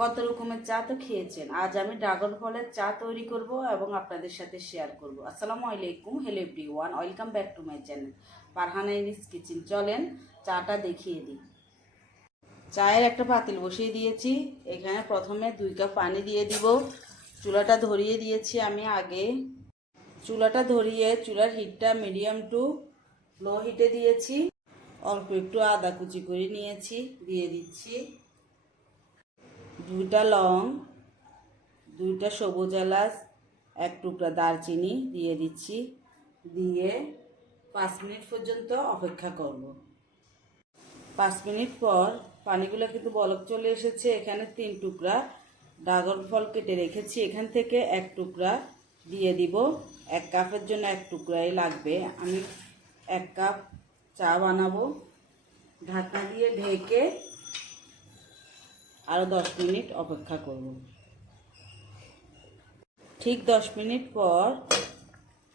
কত রকমের চা তো খেয়েছেন। আজ আমি ড্রাগন ফলের চা তৈরি করব এবং আপনাদের সাথে শেয়ার করব। আসসালামু আলাইকুম, hello everyone, welcome back to my channel Farhana ইনিস কিচেন। চলেন চাটা দেখিয়ে দিই। চায়ের একটা পাতিল বসিয়ে দিয়েছি। এখানে প্রথমে 2 কাপ পানি দিয়ে দিব। চুলাটা ধরিয়ে দিয়েছি আমি আগে। চুলাটা ধরিয়ে চুলার হিটটা মিডিয়াম টু লো হিটে দিয়েছি। অল্প একটু আদা কুচি করে নিয়েছি, দিয়ে দিচ্ছি। 2টা লং, 2টা সবুজ এলাচ, 1 টুকরা দারচিনি দিয়ে দিচ্ছি। দিয়ে 5 মিনিট পর্যন্ত অপেক্ষা করব। 5 মিনিট পর পানিগুলো কিন্তু বলক চলে এসেছে। এখানে 3 টুকরা ড্রাগন ফল কেটে রেখেছি, এখান থেকে 1 টুকরা দিয়ে দিব। 1 কাপের জন্য 1 টুকরাই লাগবে। আমি 1 কাপ চা বানাবো। ঢাকনা দিয়ে ঢেকে আরও 10 মিনিট অপেক্ষা করব। ঠিক 10 মিনিট পর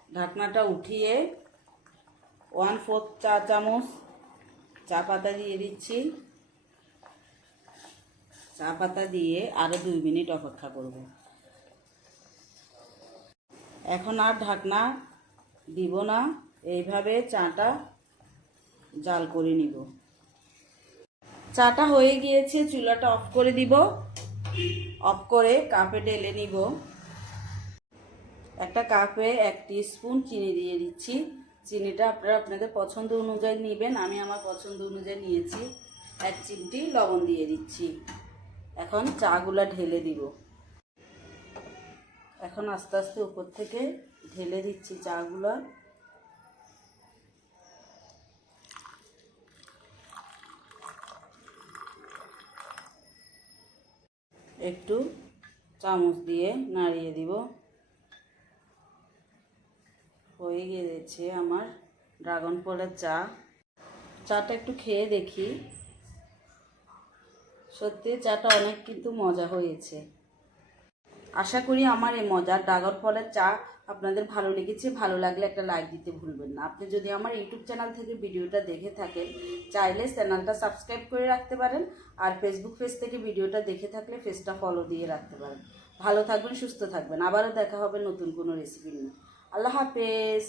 ঢাকনাটা উঠিয়ে 1/4 চা চামচ চা পাতা দিয়ে দিচ্ছি। চা পাতা দিয়ে আরও 2 মিনিট অপেক্ষা করব। এখন আর ঢাকনা দিব না, এইভাবে চাটা জাল করে নিব। চাটা হয়ে গিয়েছে, চুলাটা অফ করে দিব। অফ করে কাপে ঢেলে নিব। একটা কাপে 1 টিস্পুন চিনি দিয়ে দিচ্ছি। চিনিটা আপনারা আপনাদের পছন্দ অনুযায়ী নেবেন। আমি আমার পছন্দ অনুযায়ী নিয়েছি। 1 চিমটি লবণ দিয়ে দিচ্ছি। এখন চাগুলা ঢেলে দিব। এখন আস্তে আস্তে উপর থেকে ঢেলে দিচ্ছি চাগুলা। একটু চামচ দিয়ে নাড়িয়ে দিব। হয়ে গিয়েছে আমার ড্রাগন ফলের চা। চাটা একটু খেয়ে দেখি। সত্যি চাটা অনেক কিন্তু মজা হয়েছে। আশা করি আমার এই মজার ড্রাগন ফলের চা আপনাদের ভালো লেগেছে। ভালো লাগলে একটা লাইক দিতে ভুলবেন না। আপনি যদি আমার ইউটিউব চ্যানেল থেকে ভিডিওটা দেখে থাকেন, চাইলে চ্যানেলটা সাবস্ক্রাইব করে রাখতে পারেন। আর ফেসবুক পেজ থেকে ভিডিওটা দেখে থাকলে পেজটা ফলো দিয়ে রাখতে পারেন। ভালো থাকবেন, সুস্থ থাকবেন। আবারও দেখা হবে নতুন কোনো রেসিপি নিয়ে। আল্লাহ হাফেজ।